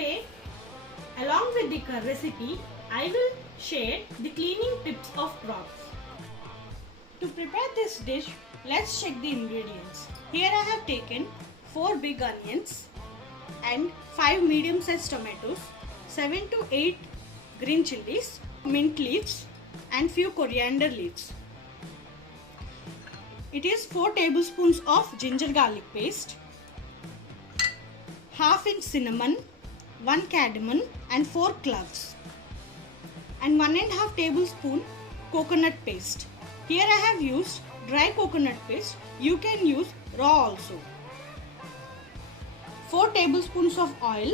Today, along with the recipe, I will share the cleaning tips of prawns. To prepare this dish, let's check the ingredients. Here I have taken 4 big onions and 5 medium-sized tomatoes, 7 to 8 green chilies, mint leaves and few coriander leaves. It is 4 tablespoons of ginger garlic paste, half inch cinnamon, 1 cardamom and 4 cloves, and 1.5 tablespoon coconut paste. Here I have used dry coconut paste. You can use raw also. 4 tablespoons of oil,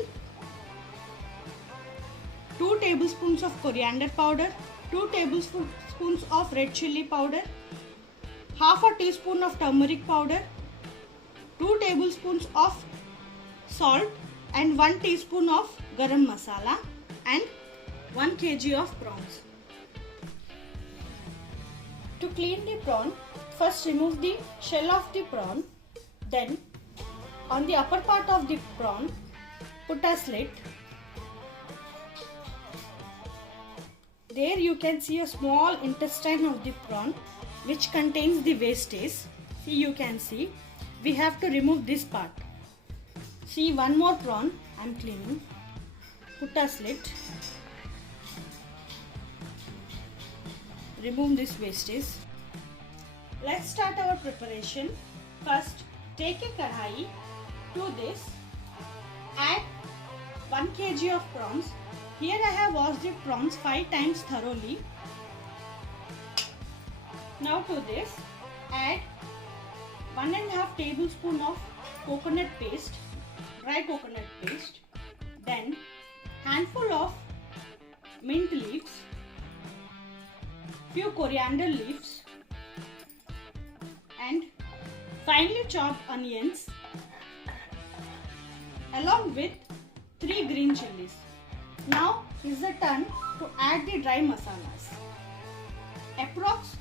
2 tablespoons of coriander powder, 2 tablespoons of red chili powder, half a teaspoon of turmeric powder, 2 tablespoons of salt and 1 teaspoon of garam masala and 1 kg of prawns. To clean the prawn, first remove the shell of the prawn. Then on the upper part of the prawn, put a slit. There you can see a small intestine of the prawn which contains the wastage. See, you can see. We have to remove this part. See, one more prawn I am cleaning. Put a slit. Remove this wastage. Let's start our preparation. First, take a kadhai. To this, add 1 kg of prawns. Here I have washed the prawns 5 times thoroughly. Now to this, add 1.5 tablespoon of coconut paste, dry coconut paste. Then handful of mint leaves, few coriander leaves and finely chopped onions along with 3 green chilies. Now is the turn to add the dry masalas. Approx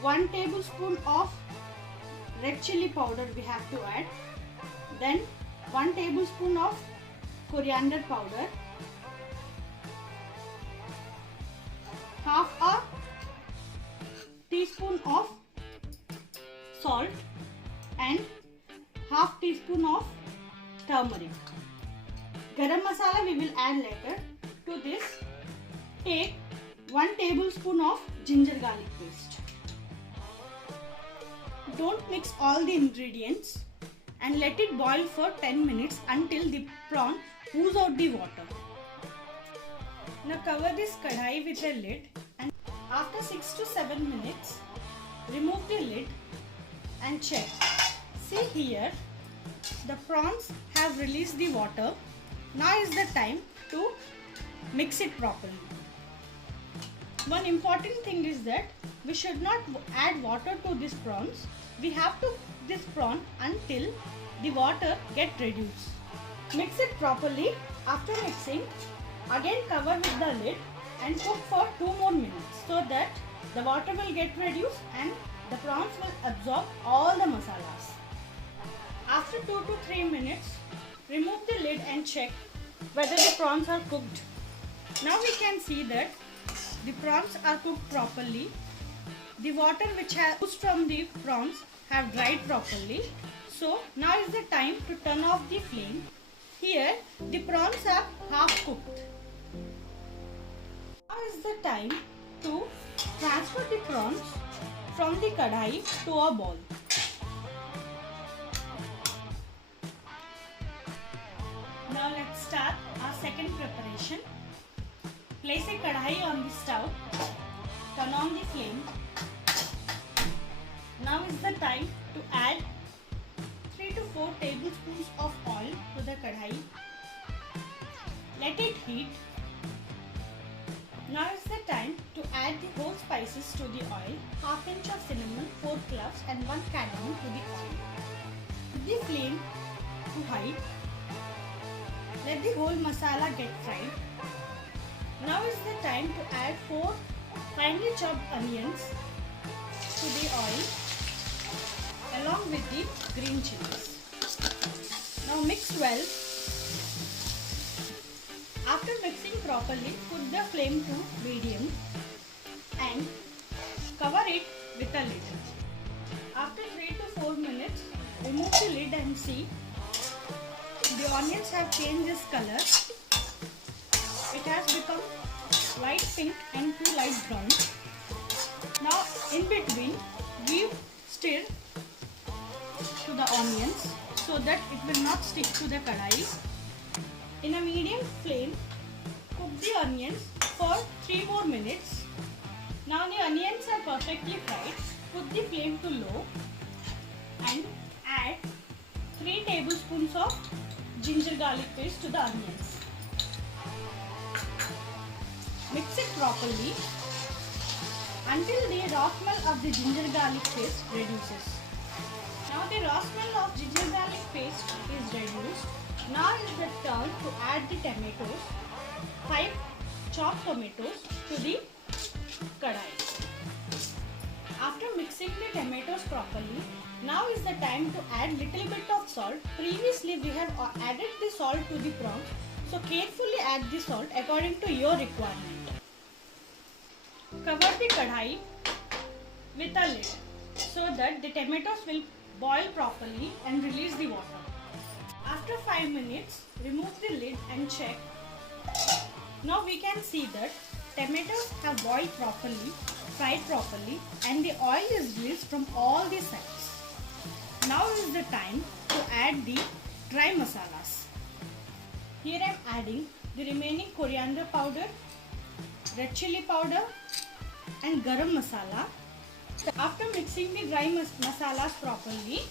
1 tablespoon of red chili powder we have to add. Then 1 tablespoon of coriander powder, half a teaspoon of salt and half teaspoon of turmeric. Garam masala we will add later. To this, take 1 tablespoon of ginger garlic paste. Don't mix all the ingredients and let it boil for 10 minutes until the prawn oozes out the water. Now cover this kadhai with a lid and after 6 to 7 minutes, remove the lid and check. See here, the prawns have released the water. Now is the time to mix it properly. One important thing is that we should not add water to these prawns. We have to cook this prawn until the water gets reduced. Mix it properly. After mixing, again cover with the lid and cook for 2 more minutes so that the water will get reduced and the prawns will absorb all the masalas. After 2 to 3 minutes, remove the lid and check whether the prawns are cooked. Now we can see that the prawns are cooked properly. The water which has oozed from the prawns have dried properly. So now is the time to turn off the flame. Here the prawns are half cooked. Now is the time to transfer the prawns from the kadhai to a bowl. Now let's start our second preparation. Place a kadhai on the stove. Turn on the flame. Now is the time to add 3 to 4 tablespoons of oil to the kadhai. Let it heat. Now is the time to add the whole spices to the oil. Half inch of cinnamon, 4 cloves and 1 cardamom to the oil. Put the flame to high. Let the whole masala get fried. Now is the time to add 4 finely chopped onions to the oil along with the green chilies. Now mix well. After mixing properly, put the flame to medium and cover it with a lid. After 3 to 4 minutes, remove the lid and see the onions have changed its color. It has become light pink and too light brown. Now in between, give stir to the onions so that it will not stick to the kadai. In a medium flame, cook the onions for 3 more minutes. Now the onions are perfectly fried. Put the flame to low and add 3 tablespoons of ginger garlic paste to the onions. Mix it properly until the raw smell of the ginger garlic paste reduces. Now the raw smell of ginger garlic paste is reduced. Now is the turn to add the tomatoes, 5 chopped tomatoes to the kadai. After mixing the tomatoes properly, now is the time to add little bit of salt. Previously we have added the salt to the prawns, so carefully add the salt according to your requirement. Cover the kadai with a lid so that the tomatoes will boil properly and release the water. After 5 minutes, remove the lid and check. Now we can see that tomatoes have boiled properly, fried properly, and the oil is released from all the sides. Now is the time to add the dry masalas. Here I am adding the remaining coriander powder, red chili powder and garam masala. After mixing the dry masalas properly,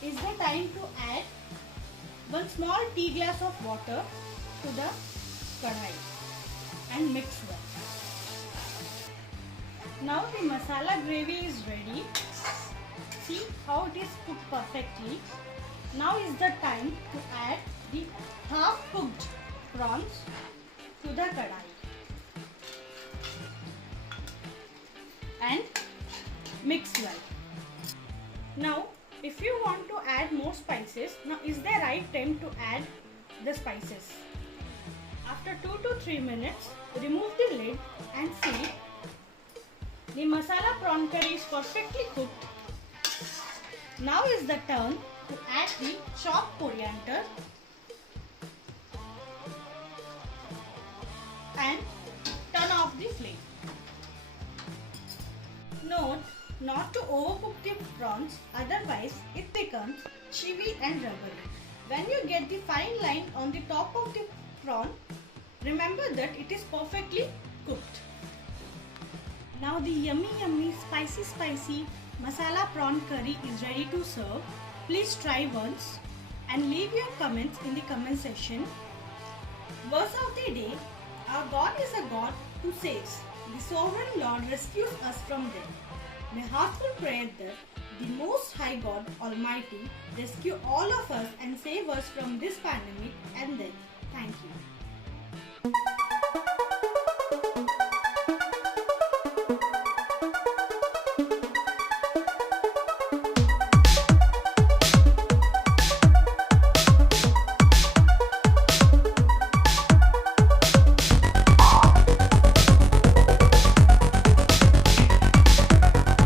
is the time to add 1 small tea glass of water to the kadai and mix them. Now the masala gravy is ready. See how it is cooked perfectly. Now is the time to add the half cooked prawns to the kadai and mix well. Now if you want to add more spices, now is the right time to add the spices. After 2 to 3 minutes, remove the lid and see the masala prawn curry is perfectly cooked. Now is the turn to add the chopped coriander and turn off the flame. Note not to overcook the prawns, otherwise it becomes chewy and rubbery. When you get the fine line on the top of the prawn, remember that it is perfectly cooked. Now the yummy spicy masala prawn curry is ready to serve. Please try once and leave your comments in the comment section. Verse of the day: our God is a God who saves. The sovereign Lord rescues us from death. My heartful prayer that the Most High God Almighty rescue all of us and save us from this pandemic and death. Thank you.